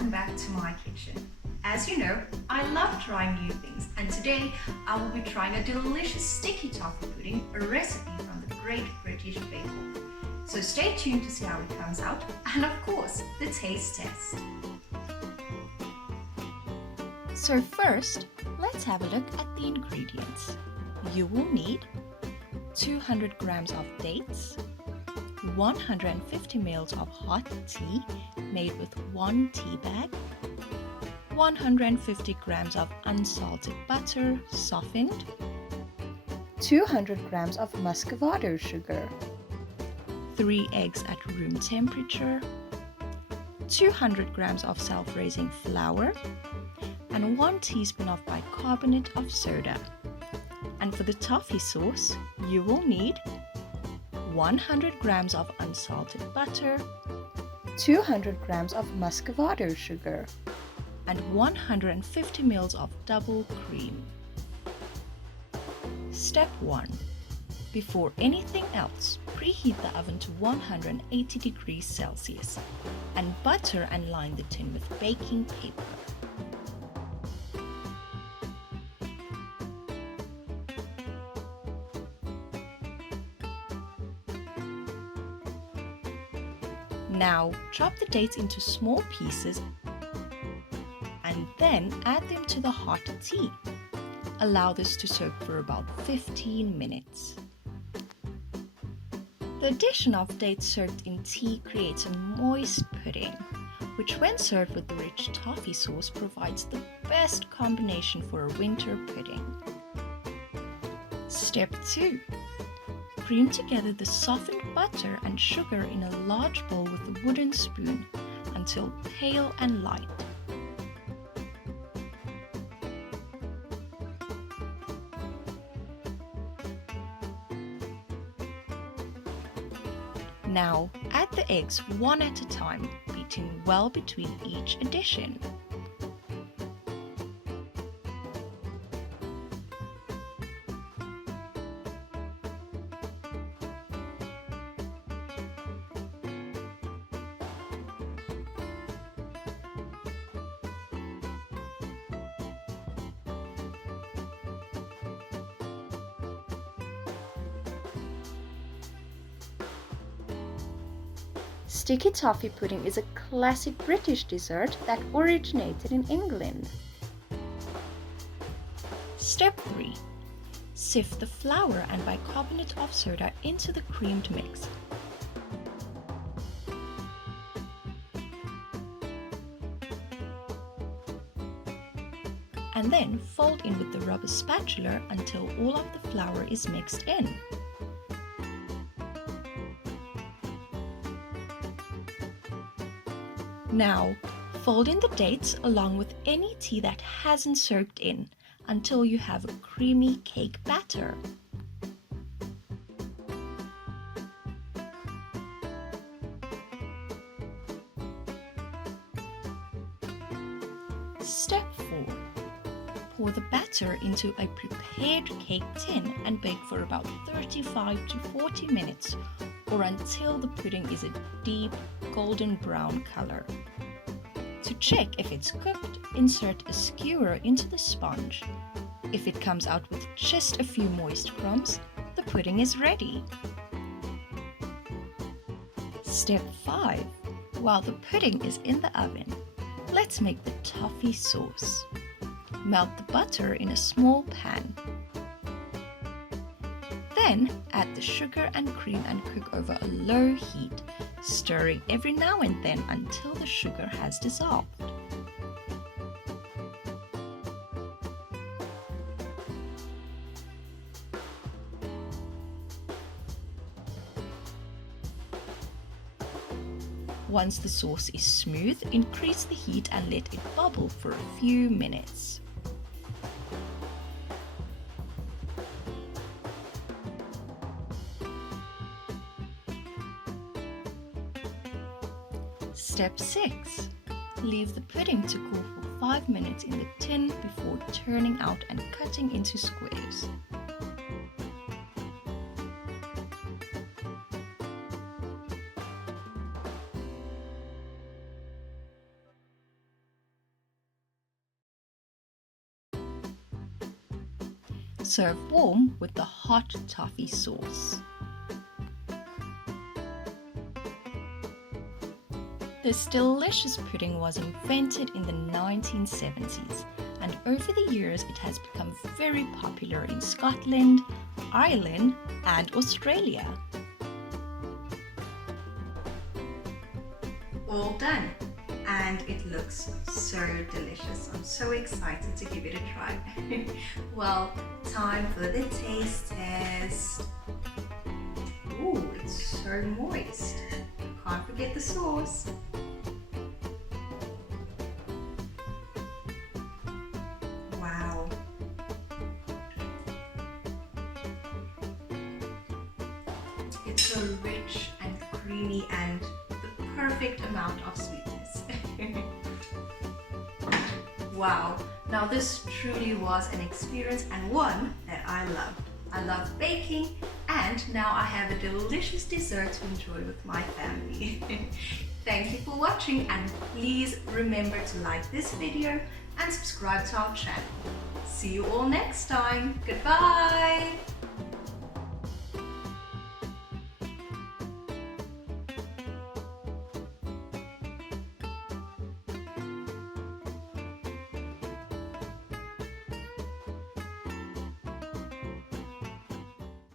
welcome back to my kitchen. As you know, I love trying new things, and today I will be trying a delicious sticky toffee pudding, a recipe from the Great British Bake Off. So stay tuned to see how it comes out, and of course, the taste test. So first, let's have a look at the ingredients. You will need 200 grams of dates, 150 ml of hot tea made with 1 tea bag, 150 grams of unsalted butter softened, 200 grams of muscovado sugar, 3 eggs at room temperature, 200 grams of self-raising flour, and 1 teaspoon of bicarbonate of soda. And for the toffee sauce, you will need 100 grams of unsalted butter, 200 grams of muscovado sugar, and 150 ml of double cream. Step 1. Before anything else, preheat the oven to 180 degrees Celsius and butter and line the tin with baking paper. Now, chop the dates into small pieces and then add them to the hot tea. Allow this to soak for about 15 minutes. The addition of dates soaked in tea creates a moist pudding, which when served with the rich toffee sauce provides the best combination for a winter pudding. Step 2. Cream together the softened butter and sugar in a large bowl with a wooden spoon until pale and light. Now, add the eggs one at a time, beating well between each addition. Sticky toffee pudding is a classic British dessert that originated in England. Step 3. Sift the flour and bicarbonate of soda into the creamed mix. And then fold in with the rubber spatula until all of the flour is mixed in. Now, fold in the dates along with any tea that hasn't soaked in until you have a creamy cake batter. Step 4. Pour the batter into a prepared cake tin and bake for about 35 to 40 minutes or until the pudding is a deep golden brown color. To check if it's cooked, insert a skewer into the sponge. If it comes out with just a few moist crumbs, the pudding is ready. Step 5. While the pudding is in the oven, let's make the toffee sauce. Melt the butter in a small pan. Then add the sugar and cream and cook over a low heat, stirring every now and then until the sugar has dissolved. Once the sauce is smooth, increase the heat and let it bubble for a few minutes. Step 6. Leave the pudding to cool for 5 minutes in the tin before turning out and cutting into squares. Serve warm with the hot toffee sauce. This delicious pudding was invented in the 1970s, and over the years it has become very popular in Scotland, Ireland and Australia. All done, and it looks so delicious. I'm so excited to give it a try. Well, time for the taste test. Ooh, it's so moist. Can't forget the sauce. Wow. It's so rich and creamy and the perfect amount of sweetness. Wow. Now this truly was an experience and one that I love. I love baking, and now I have a delicious dessert to enjoy with my family. Thank you for watching, and please remember to like this video and subscribe to our channel. See you all next time. Goodbye!